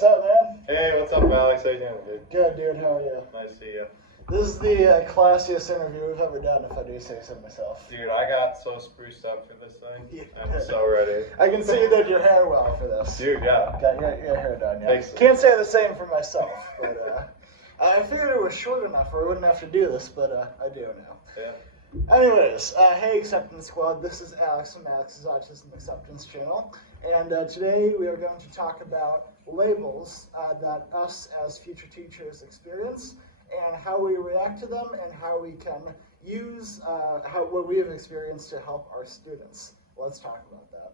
What's up, man? Hey, what's up, Alex? How you doing, dude? Good, dude. How are you? Nice to see you. This is the classiest interview we've ever done, if I do say so myself. Dude, I got so spruced up for this thing. Yeah. I'm so ready. I can see you did your hair well for this. Dude, yeah. Got your hair done, yeah. Thanks. Can't say the same for myself, but I figured it was short enough where I wouldn't have to do this, but I do now. Yeah. Anyways, hey Acceptance Squad, this is Alex from Alex's Autism Acceptance channel, and today we are going to talk about labels that us as future teachers experience, and how we react to them, and how we can use what we have experienced to help our students. Let's talk about that.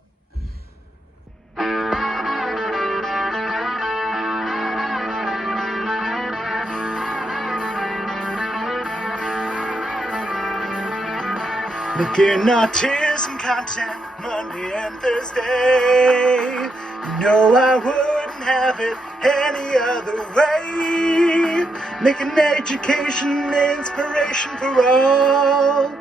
Making autism content Monday and Thursday. No, I wouldn't have it any other way. Making education an inspiration for all.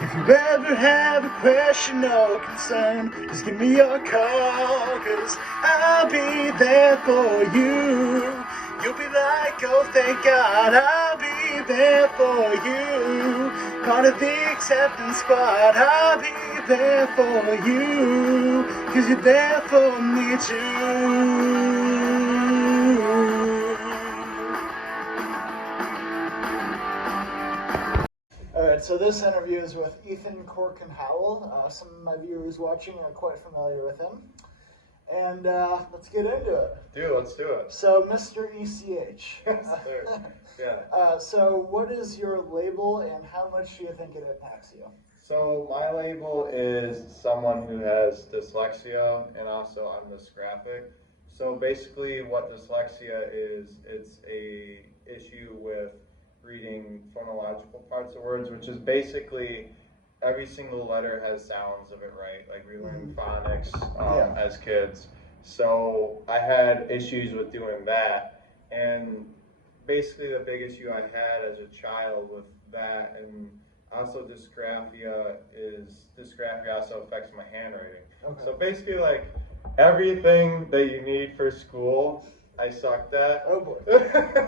If you ever have a question or concern, just give me a call, 'cause I'll be there for you. You'll be like, oh thank God, I'll be there for you. Part of the acceptance squad, I'll be there for you, 'cause you're there for me too. Alright, so this interview is with Corken Howell. Some of my viewers watching are quite familiar with him. And let's get into it. Dude, let's do it. So, Mr. ECH. Yeah. So, what is your label and how much do you think it impacts you? So, my label is someone who has dyslexia and also I'm dysgraphic. So, basically, what dyslexia is, it's a issue with reading phonological parts of words, which is basically every single letter has sounds of it, right? Like we learn phonics as kids. So I had issues with doing that, and basically the big issue I had as a child with that, and also dysgraphia also affects my handwriting. Okay. So basically, like everything that you need for school, I sucked at. Oh boy.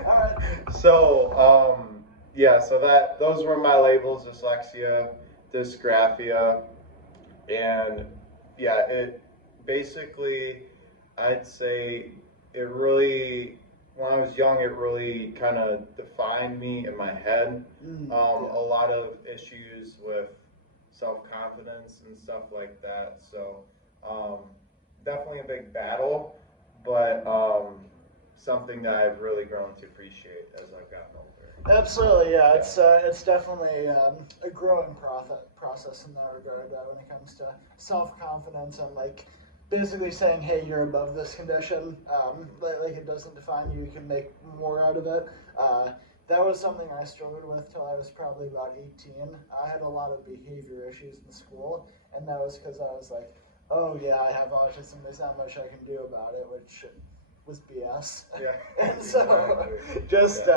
All right. So those were my labels: dyslexia, dysgraphia, and it basically, I'd say it really, when I was young, it really kind of defined me in my head. A lot of issues with self-confidence and stuff like that. So definitely a big battle, but something that I've really grown to appreciate as I've gotten older. Absolutely, yeah. It's definitely a growing process in that regard when it comes to self-confidence and like basically saying, hey, you're above this condition. Like it doesn't define you. You can make more out of it. That was something I struggled with till I was probably about 18. I had a lot of behavior issues in school, and that was because I was like, oh yeah, I have autism. There's not much I can do about it, which was BS. Yeah. And so just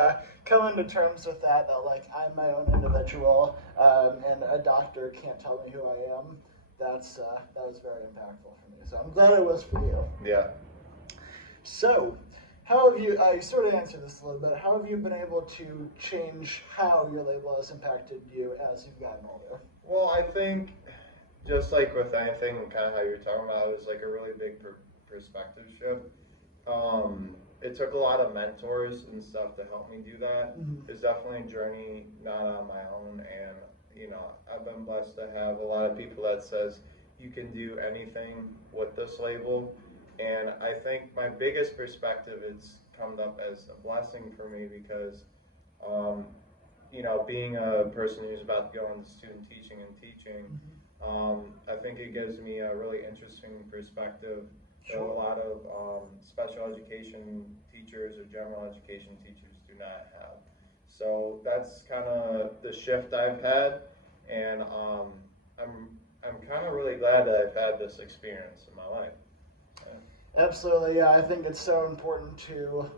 coming to terms with that like I'm my own individual, and a doctor can't tell me who I am, that was very impactful for me. So I'm glad it was for you. Yeah. So, how have you sort of answered this a little bit, how have you been able to change how your label has impacted you as you've gotten older? Well, I think just like with anything, kind of how you were talking about, it was like a really big perspective shift. It took a lot of mentors and stuff to help me do that. It's definitely a journey not on my own, and I've been blessed to have a lot of people that says you can do anything with this label, and I think my biggest perspective has come up as a blessing for me because being a person who's about to go into student teaching and teaching, I think it gives me a really interesting perspective that a lot of special education teachers or general education teachers do not have. So that's kind of the shift I've had, and I'm kind of really glad that I've had this experience in my life. Absolutely, yeah. I think it's so important to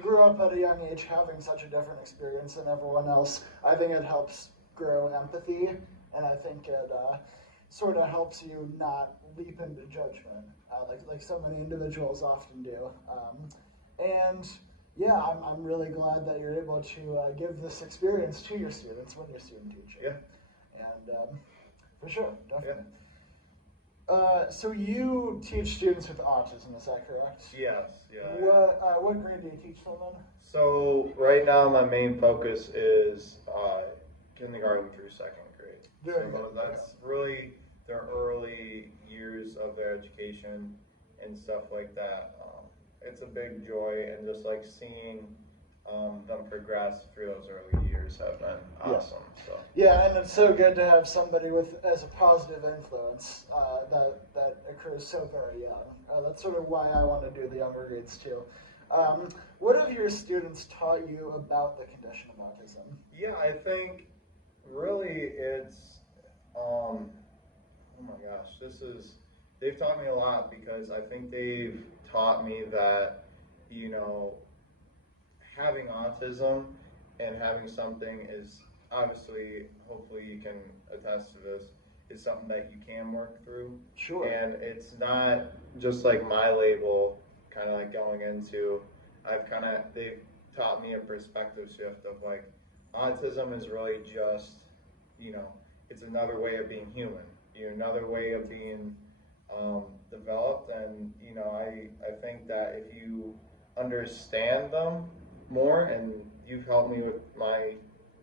grow up at a young age having such a different experience than everyone else. I think it helps grow empathy, and I think it sort of helps you not leap into judgment, like so many individuals often do. And yeah, I'm really glad that you're able to give this experience to your students when you're student teaching. Yeah. And for sure, definitely. Yeah. So you teach students with autism, is that correct? Yes. Yeah. What grade do you teach them in? So right now my main focus is kindergarten through second grade. Very so good. that's really their early years of their education and stuff like that. It's a big joy, and just like seeing them progress through those early years have been awesome. So yeah, and it's so good to have somebody with as a positive influence that occurs so very young. That's sort of why I want to do the younger grades too. What have your students taught you about the condition of autism? yeah, I think really it's oh my gosh, they've taught me a lot, because I think they've taught me that, you know, having autism and having something is obviously, hopefully you can attest to this, is something that you can work through. Sure. And it's not just like my label, kind of like going into, they've taught me a perspective shift of like, autism is really just, you know, it's another way of being human, another way of being developed. And, I think that if you understand them more, and you've helped me with my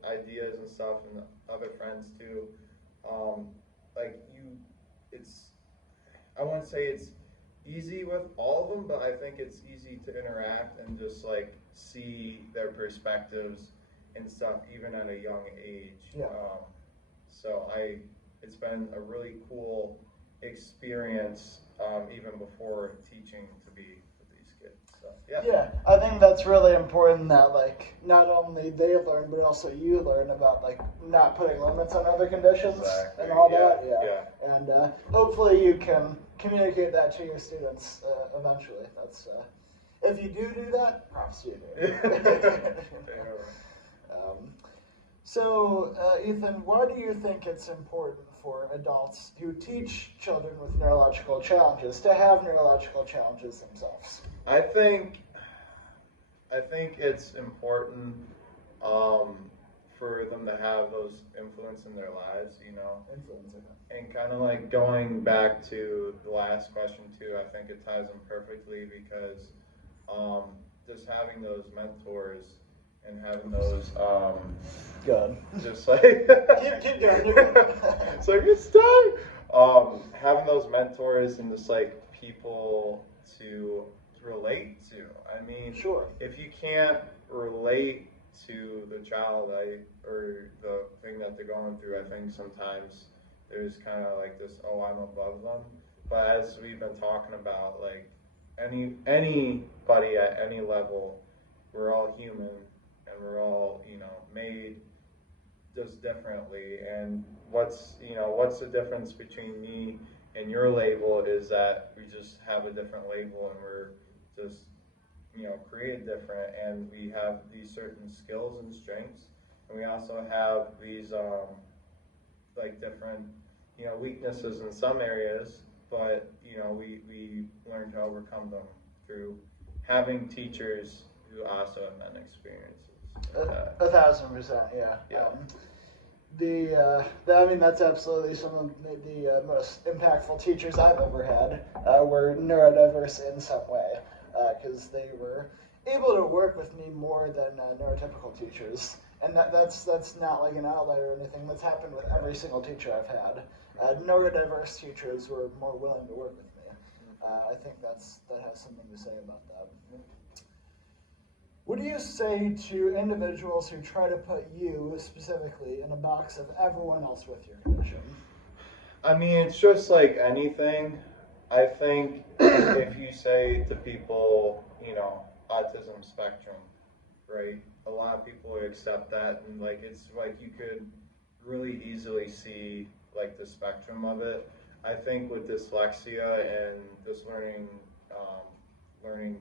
ideas and stuff, and other friends too, it's, I wouldn't say it's easy with all of them, but I think it's easy to interact and just like see their perspectives and stuff, even at a young age. Yeah. It's been a really cool experience, even before teaching, to be with these kids. So yeah. Yeah, I think that's really important that like not only they learn but also you learn about like not putting limits on other conditions Exactly. and all Yeah. that. Yeah. And hopefully you can communicate that to your students eventually. That's if you do that, props to you. So, Ethan, why do you think it's important for adults who teach children with neurological challenges to have neurological challenges themselves? I think it's important for them to have those influence in their lives, Influence, And kind of like going back to the last question too, I think it ties in perfectly, because just having those mentors and having those good. just like keep going. it's like it's time. Having those mentors and just like people to relate to. I mean, sure. If you can't relate to the child or the thing that they're going through, I think sometimes there's kind of like this, oh, I'm above them. But as we've been talking about, like anybody at any level, we're all human, and we're all, made just differently. And what's the difference between me and your label is that we just have a different label, and we're just, created different, and we have these certain skills and strengths, and we also have these like different, weaknesses in some areas, but we learn to overcome them through having teachers who also have that experiences. 1,000%, yeah. I mean, that's absolutely some of the most impactful teachers I've ever had were neurodiverse in some way, because they were able to work with me more than neurotypical teachers. And that's not like an outlier or anything. That's happened with every single teacher I've had. Neurodiverse teachers were more willing to work with me. I think that has something to say about that. What do you say to individuals who try to put you specifically in a box of everyone else with your condition? I mean, it's just like anything. I think if you say to people, autism spectrum, right? A lot of people accept that, and like it's like you could really easily see like the spectrum of it. I think with dyslexia and just learning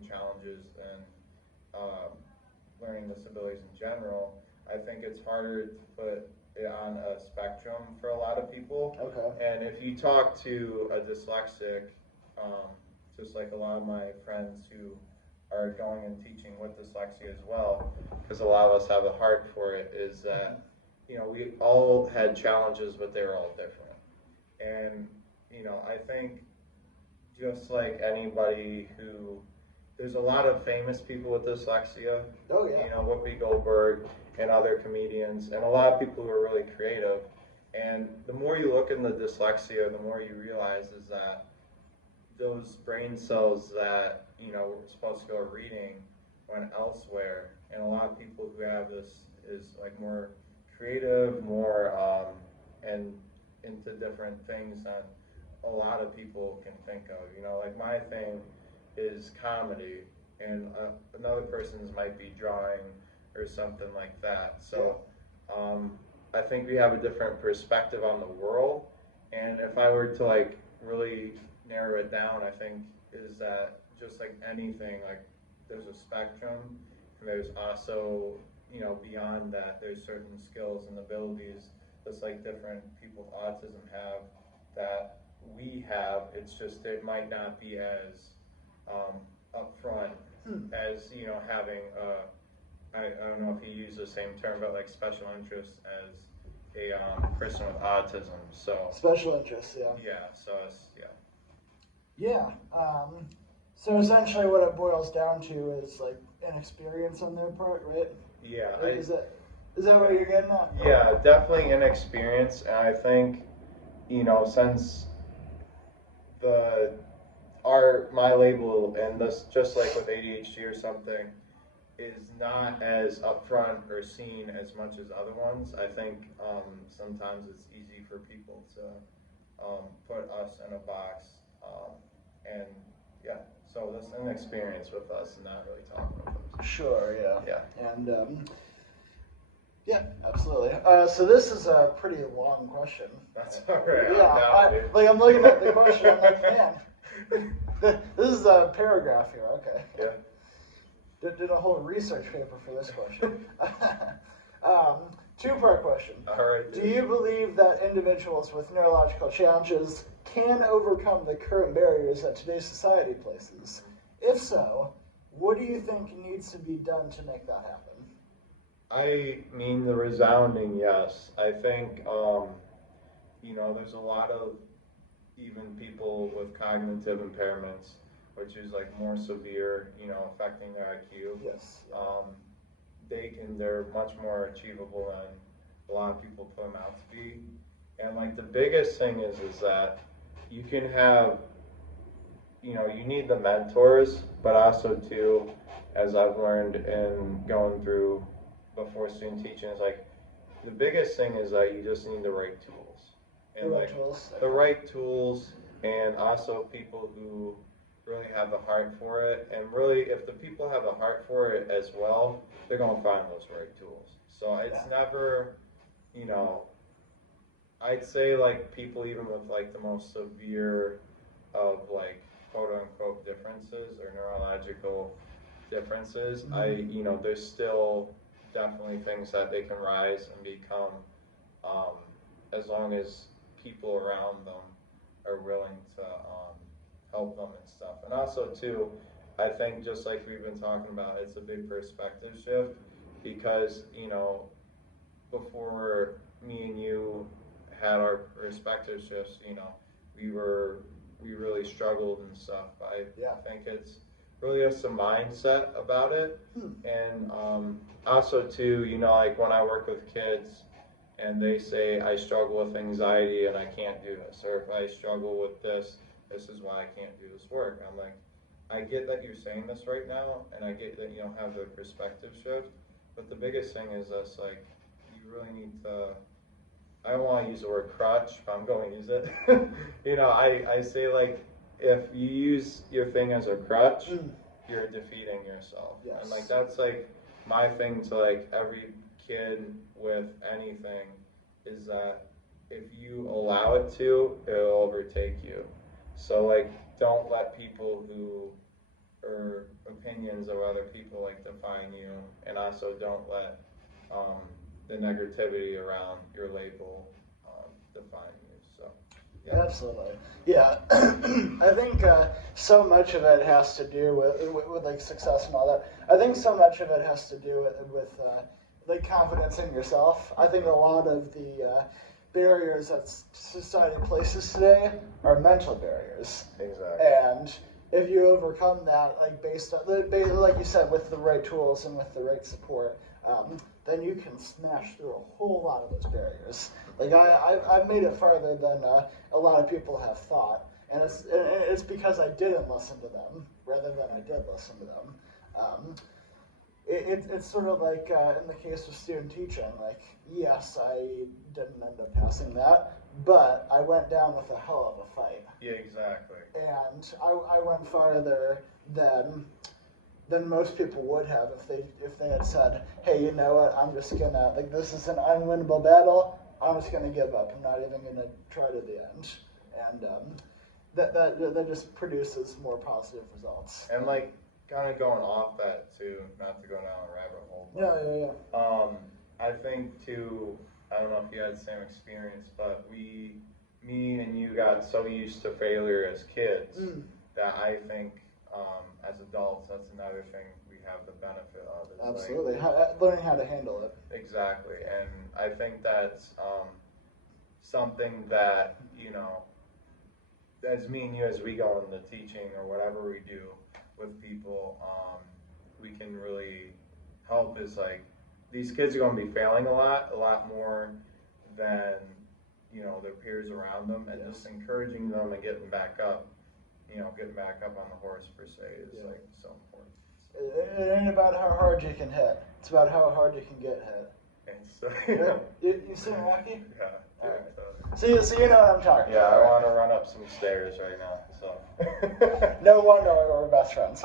challenges and learning disabilities in general, I think it's harder to put on a spectrum for a lot of people. Okay. And if you talk to a dyslexic, just like a lot of my friends who are going and teaching with dyslexia as well, because a lot of us have a heart for it, is that, we all had challenges, but they were all different. And, I think just like anybody who, there's a lot of famous people with dyslexia. Oh yeah. Whoopi Goldberg and other comedians, and a lot of people who are really creative. And the more you look into dyslexia, the more you realize is that those brain cells that were supposed to go reading went elsewhere. And a lot of people who have this is like more creative, more and into different things that a lot of people can think of. Like my thing is comedy, and another person's might be drawing or something like that. So I think we have a different perspective on the world. And if I were to like really narrow it down, I think is that just like anything, like there's a spectrum, and there's also beyond that, there's certain skills and abilities just like different people with autism have that we have. It's just it might not be as upfront as having I don't know if you use the same term, but like special interests as a person with autism. So Special interests, yeah. yeah, so it's Yeah. So essentially, what it boils down to is like inexperience on their part, right? yeah. Is that what you're getting at? Yeah, definitely inexperience, and I think since my label and this, just like with ADHD or something, is not as upfront or seen as much as other ones. I think sometimes it's easy for people to put us in a box, and yeah, so that's an experience with us and not really talking with us. Sure, yeah. Yeah. And yeah, absolutely. So this is a pretty long question. That's all right. Yeah, I'm looking at the question. I'm like, man, this is a paragraph here. Okay. Yeah. Did a whole research paper for this question. Two-part question. All right. Do you believe that individuals with neurological challenges can overcome the current barriers that today's society places? If so, what do you think needs to be done to make that happen? I mean the resounding yes. I think there's a lot of even people with cognitive impairments, which is like more severe, affecting their IQ. Yes. They're much more achievable than a lot of people put them out to be. And like the biggest thing is that you can have, you need the mentors, but also too, as I've learned in going through before student teaching, is like the biggest thing is that you just need the right tools. And the right tools, and also people who really have the heart for it. And really, if the people have the heart for it as well, they're going to find those right tools. So it's never, I'd say like people even with like the most severe of like quote unquote differences or neurological differences, there's still definitely things that they can rise and become, as long as people around them are willing to help them and stuff. And also too, I think just like we've been talking about, it's a big perspective shift because, before me and you had our perspective shifts, we really struggled and stuff. But I think it's really just a mindset about it. And also too, like when I work with kids and they say, I struggle with anxiety and I can't do this, or if I struggle with this is why I can't do this work. I'm like, I get that you're saying this right now, and I get that you don't have the perspective shift, but the biggest thing is this, like, you really need to, I don't want to use the word crutch, but I'm going to use it. I say, like, if you use your thing as a crutch, you're defeating yourself. Yes. And, like, that's, like, my thing to, like, every kid with anything is that if you allow it to, it'll overtake you. So, like, don't let people opinions of other people, like, define you, and also don't let the negativity around your label defining you. So, yeah. Absolutely. Yeah. I think so much of it has to do with like success and all that. I think so much of it has to do with like confidence in yourself. I think a lot of the barriers that society places today are mental barriers. Exactly. And if you overcome that, like based on, like you said, with the right tools and with the right support, then you can smash through a whole lot of those barriers. Like I've made it farther than a lot of people have thought, and it's because I didn't listen to them rather than I did listen to them. It's sort of like in the case of student teaching, like, yes, I didn't end up passing that, but I went down with a hell of a fight. Yeah, exactly. And I went farther than most people would have if they had said, hey, you know what, I'm just gonna, like, this is an unwinnable battle, I'm just gonna give up, I'm not even gonna try to the end. And that just produces more positive results. And like, kind of going off that too, not to go down a rabbit hole. Yeah. I think too, I don't know if you had the same experience, but me and you got so used to failure as kids that I think as adults, that's another thing we have the benefit of. Absolutely, learning how to handle it. Exactly, and I think that's something that, you know, as me and you, as we go into teaching or whatever we do with people, we can really help is like, these kids are going to be failing a lot more than, you know, their peers around them, and just encouraging them and getting back up, you know, getting back up on the horse per se is like so important. It ain't about how hard you can hit, it's about how hard you can get hit. And so, you seen Rocky? Yeah. All right. So you know what I'm talking about. I want to run up some stairs right now. So. No wonder we're best friends.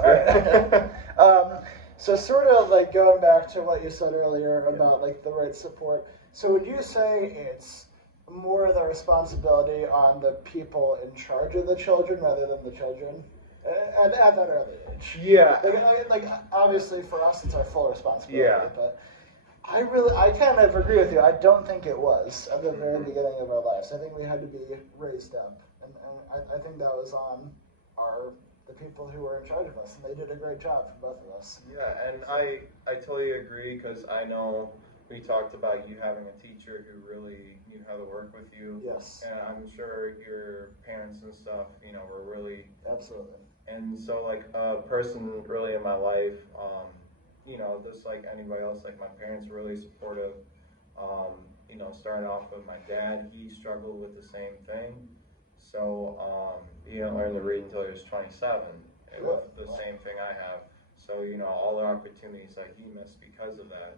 So sort of like going back to what you said earlier about like the right support. So would you say it's more of the responsibility on the people in charge of the children rather than the children at that early age? Yeah. Like obviously for us it's our full responsibility. Yeah. But I kind of agree with you. I don't think it was at the very beginning of our lives. I think we had to be raised up, and I think that was on the people who were in charge of us, and they did a great job for both of us. Yeah, and I totally agree, because I know we talked about you having a teacher who really knew how to work with you. Yes. And I'm sure your parents and stuff, you know, were really... Absolutely. And so, like, a person really in my life, you know, just like anybody else, like my parents were really supportive. You know, starting off with my dad, he struggled with the same thing. So, he didn't learn to read until he was 27, with the same thing I have. So, you know, all the opportunities that he missed because of that.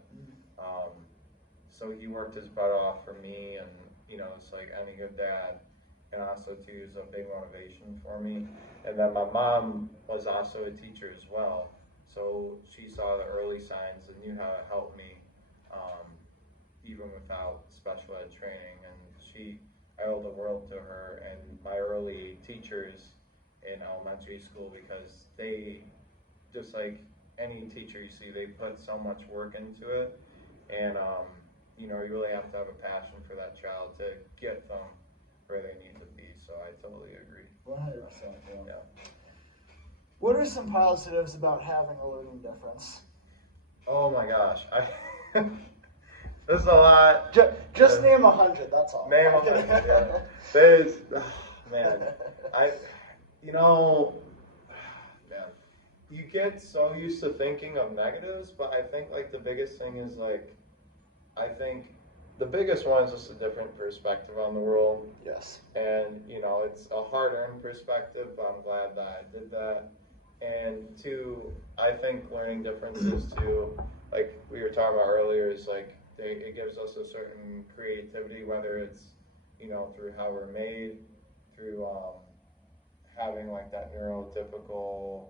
So he worked his butt off for me, and, you know, it's like any good dad. And also, too, he was a big motivation for me. And then my mom was also a teacher as well. So she saw the early signs and knew how to help me, even without special ed training. And I owe the world to her and my early teachers in elementary school, because they, just like any teacher you see, they put so much work into it. And, you know, you really have to have a passion for that child to get them where they need to be. So I totally agree. 100%. Yeah. What are some positives about having a learning difference? Oh my gosh, there's a lot. Just name 100. That's all. Name 100. Yeah. There's, man, you know, man, you get so used to thinking of negatives, but I think like the biggest thing is like, I think the biggest one is just a different perspective on the world. Yes. And you know, it's a hard-earned perspective, but I'm glad that I did that. And two, I think learning differences too, like we were talking about earlier, is like it gives us a certain creativity, whether it's, you know, through how we're made, through having like that neurotypical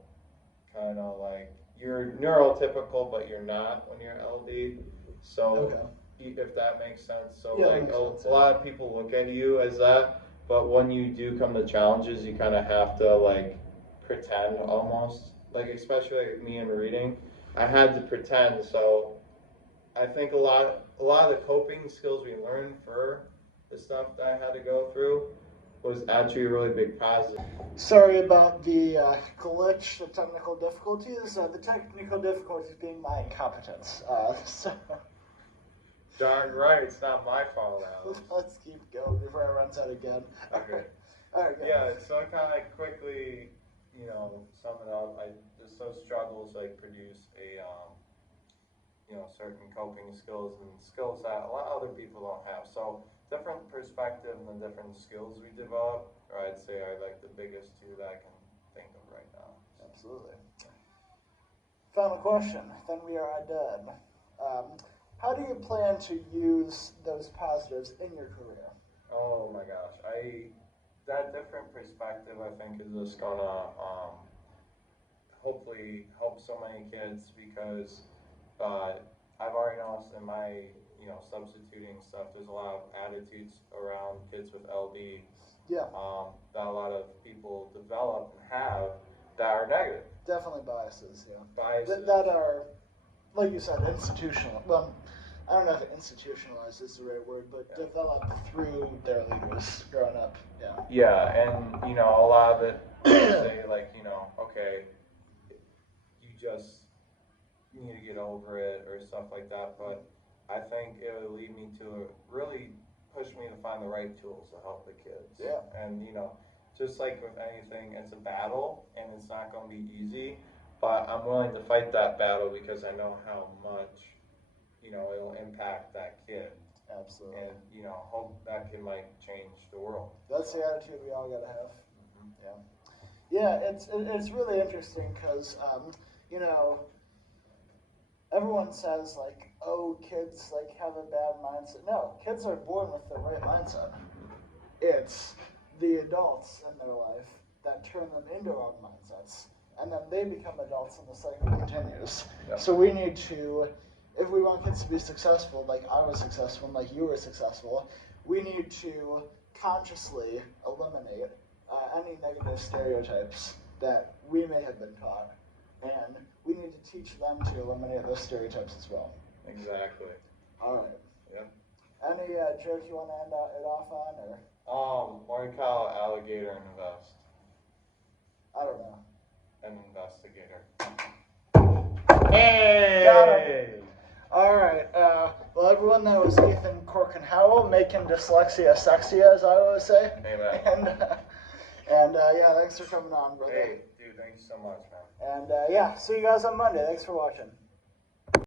kind of like, you're neurotypical but you're not when you're LD. So if that makes sense. So like a lot of people look at you as that, but when you do come to challenges, you kind of have to like pretend almost, like especially like me in reading, I had to pretend. So I think a lot of the coping skills we learned for the stuff that I had to go through was actually a really big positive. Sorry about the glitch, the technical difficulties. The technical difficulties being my incompetence. So Darn right, it's not my fault, Alex. let's keep going before it runs out again. Okay. All right, go. Yeah, so I kind of quickly, sum it up. Those struggles like produce a, certain coping skills and skills that a lot of other people don't have. So different perspective and the different skills we develop, or I'd say are like the biggest two that I can think of right now. Absolutely. Final question, then we are done. How do you plan to use those positives in your career? Oh my gosh, that different perspective I think is just gonna hopefully help so many kids because I've already noticed in my substituting stuff there's a lot of attitudes around kids with LD Yeah. that a lot of people develop and have that are negative. Definitely biases, yeah. Biases. That are, like you said, institutional. Well, I don't know if institutionalized is the right word, but developed through their leaders growing up. Yeah. Yeah, and a lot of it say like, okay, you just need to get over it or stuff like that. But I think it would lead me to really push me to find the right tools to help the kids. Yeah. And just like with anything, it's a battle and it's not going to be easy. But I'm willing to fight that battle because I know how much it'll impact that kid. Absolutely. And, hope that kid might change the world. That's the attitude we all gotta have. Mm-hmm. Yeah. Yeah, it's really interesting because, everyone says like, oh, kids like have a bad mindset. No, kids are born with the right mindset. It's the adults in their life that turn them into wrong mindsets. And then they become adults and the cycle continues. Yep. So we need to, if we want kids to be successful, like I was successful and like you were successful, we need to consciously eliminate any negative stereotypes that we may have been taught. And we need to teach them to eliminate those stereotypes as well. Exactly. All right. Yeah. Any joke you want to end it off on, or? What do you call alligator and invest? I don't know. An investigator. Hey! Got it. All right. Well, everyone, that was Ethan Corken Howell making dyslexia sexy, as I always say. Amen. And yeah, thanks for coming on, brother. Hey, dude, thanks so much, man. And yeah, see you guys on Monday. Thanks for watching.